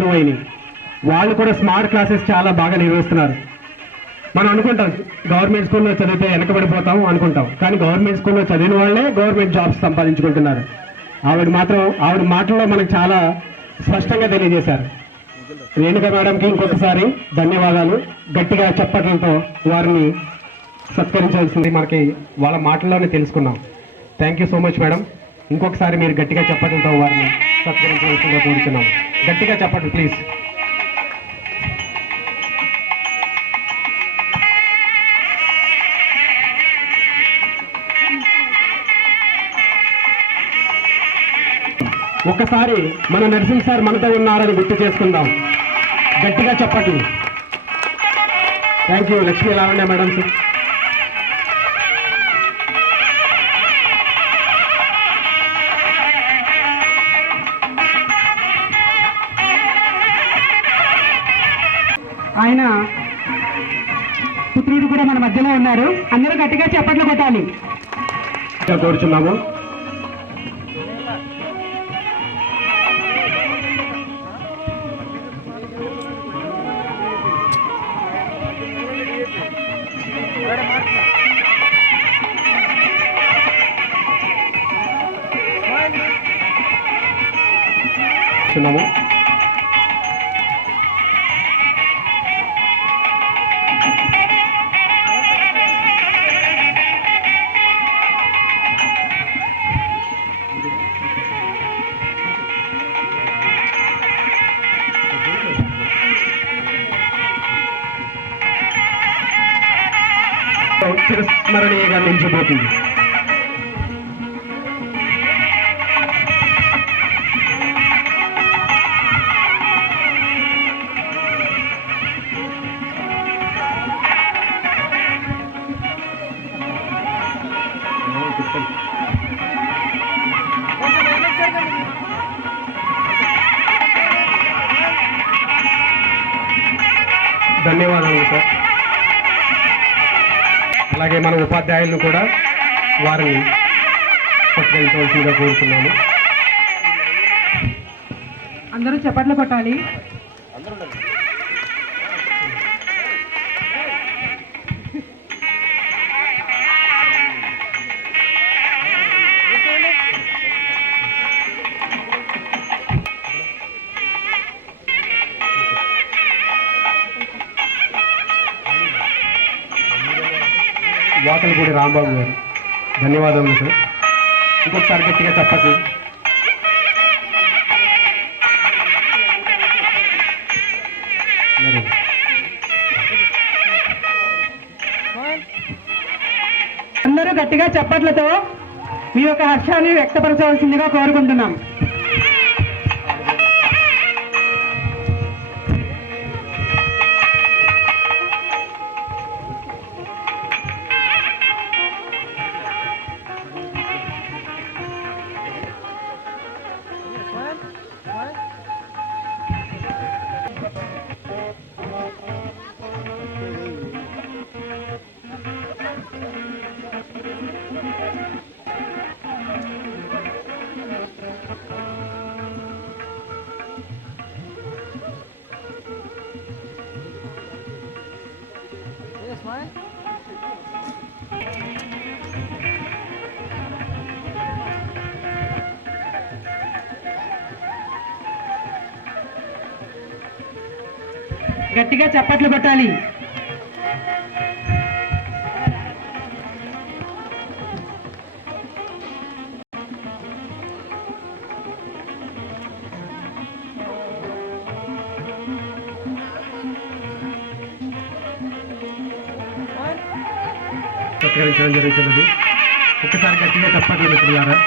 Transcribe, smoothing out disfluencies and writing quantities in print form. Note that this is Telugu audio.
ఇంప్రూవ్ అయినాయి. వాళ్ళు కూడా స్మార్ట్ క్లాసెస్ చాలా బాగా నిర్వహిస్తున్నారు. మనం అనుకుంటాం గవర్నమెంట్ స్కూల్లో చదివితే వెనకబడిపోతాం అనుకుంటాం, కానీ గవర్నమెంట్ స్కూల్లో చదివిన వాళ్ళే గవర్నమెంట్ జాబ్స్ సంపాదించుకుంటున్నారు. ఆవిడ మాటల్లో మనకు చాలా స్పష్టంగా తెలియజేశారు. రేణుక మేడంకి ఇంకొకసారి ధన్యవాదాలు. గట్టిగా చప్పట్లతో వారిని సత్కరించాల్సింది మనకి వాళ్ళ మాటల్లోనే తెలుసుకున్నాం. Thank you so much madam. ఇంకొకసారి మీరు గట్టిగా చప్పట్లతో వారిని సత్కరించవలసిందిగా కోరుతున్నాం. గట్టిగా చప్పట్లు ప్లీజ్. ఒక్కసారి మన నరసింహ సార్ మనతో ఉన్నారని గుర్తు చేసుకుందాం. గట్టిగా చెప్పండి. Thank you. Lakshmi Lavanya madam. ఆయన పుత్రుడు కూడా మన మధ్యలో ఉన్నారు. అందరూ గట్టిగా చప్పట్లు కొట్టాలి. కోరుచున్నాము. చిరస్మరణీయంగా నిలిచిపోతుంది. ధన్యవాదాలు సార్. అలాగే మన ఉపాధ్యాయులను కూడా వారిని సత్కరించవలసిందిగా కోరుతున్నాము. అందరూ చప్పట్లు కొట్టాలి. వాకలపూడి రాంబాబు గారు ధన్యవాదములు సార్. ఇంకొకసారి గట్టిగా చెప్పండి. అందరూ గట్టిగా చప్పట్లతో మీ యొక్క హర్షాన్ని వ్యక్తపరచవలసిందిగా కోరుకుంటున్నాం. గట్టిగా చప్పట్లు కొట్టాలి. సత్కరించడం జరుగుతున్నది. ఒక్కసారి గట్టిగా చప్పట్లు మిత్రులారా.